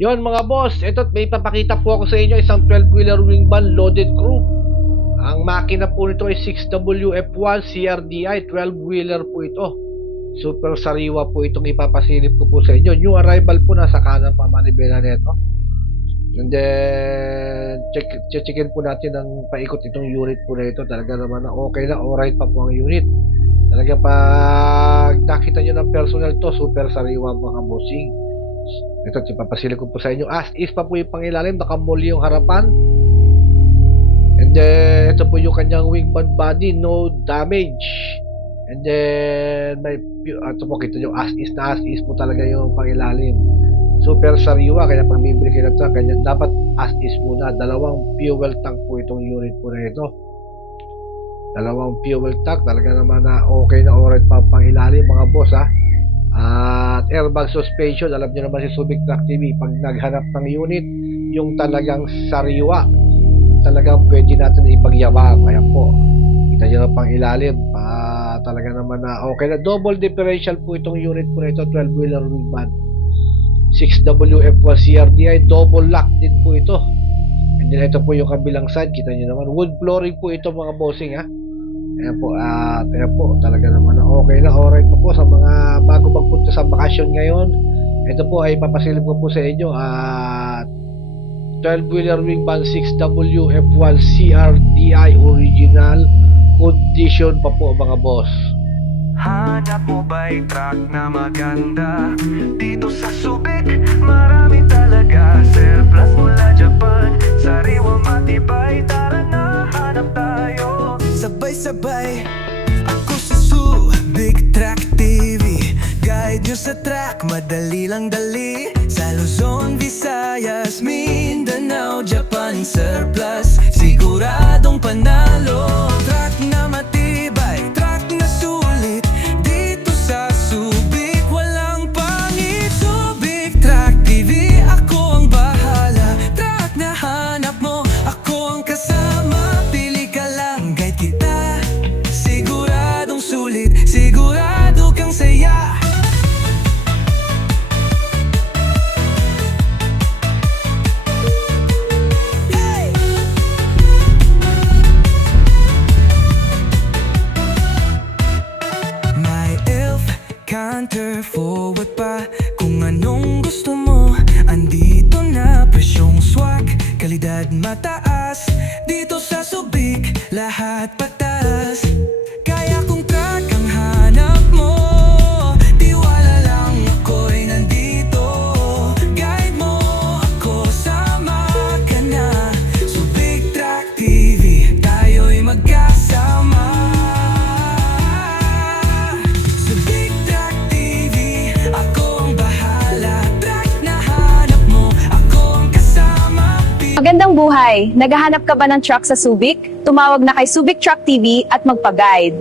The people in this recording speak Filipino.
Yon mga boss, ito may papakita po ako sa inyo isang 12-wheeler wing van loaded group. Ang makina po nito ay 6WF1 CRDI 12-wheeler po ito. Super sariwa po itong ipapasilip ko po sa inyo. New arrival po, nasa kanan pa manibela nito. And then checkin po natin ang paikot itong unit po na ito. Talaga naman na okay na, alright pa po ang unit. Talaga pag nakita nyo ng personal to, super sariwa mga bossing. Ito, ipapasilip ko po sa inyo. As is pa po yung pangilalim, nakamuli yung harapan. And then, ito po yung kanyang wingman body, no damage. And then, ito po, kita nyo, as is po talaga yung pangilalim. Super sariwa, kaya pag bibili kayo na ito, kanya dapat as is muna. Dalawang fuel tank po itong unit po na ito. Dalawang fuel tank, talaga naman na okay na alright pa pangilalim mga boss ha. At airbag suspension, alam nyo naman si Subic Truck TV, pag naghanap ng unit yung talagang sariwa, talagang pwede natin ipagyabang. Kaya po, kita nyo na pang ilalim, talaga naman na okay na. Double differential po itong unit po na ito, 12-wheeler wing van 6WF1 CRDI, double lock din po ito. And then ito po yung kabilang side, kita nyo naman, wood flooring po ito mga bossing ha. Ayan po, ayan po, talaga naman na okay na, alright po sa mga bago magpunta sa bakasyon ngayon. Ito po ay papasilip ko po sa inyo at 12-wheeler wing van 6WF1 CRDI original condition pa po mga boss. Hanap mo ba'y truck na maganda? Dito sa Subic, marami talaga. Surplus mula Japan, sariwa matibay. Tara na, hanap tayo. Sabay-sabay ako sa Subic Truck TV. Guide nyo sa track, madali lang dali. Sa Luzon, Visayas, Mindanao, Japan, surplus siguradong panalo. Truck na matibay, truck na sulit. Dito sa Subic, walang pangit. Subic Truck TV, ako ang bahala. Truck na hanap mo, ako ang kasama. Pili ka lang, guide kita. Siguradong sulit, sigurado kang saya. Counter forward pa, kung anong gusto mo. Andito na, presyong swak, kalidad mataas. Dito sa Subic, lahat patas. Kaya kung truck ang hanap mo, tiwala lang ako'y nandito. Guide mo ako, sama ka na. Subic Truck TV, tayo'y magkasama. Magandang buhay! Naghahanap ka ba ng truck sa Subic? Tumawag na kay Subic Truck TV at magpa-guide.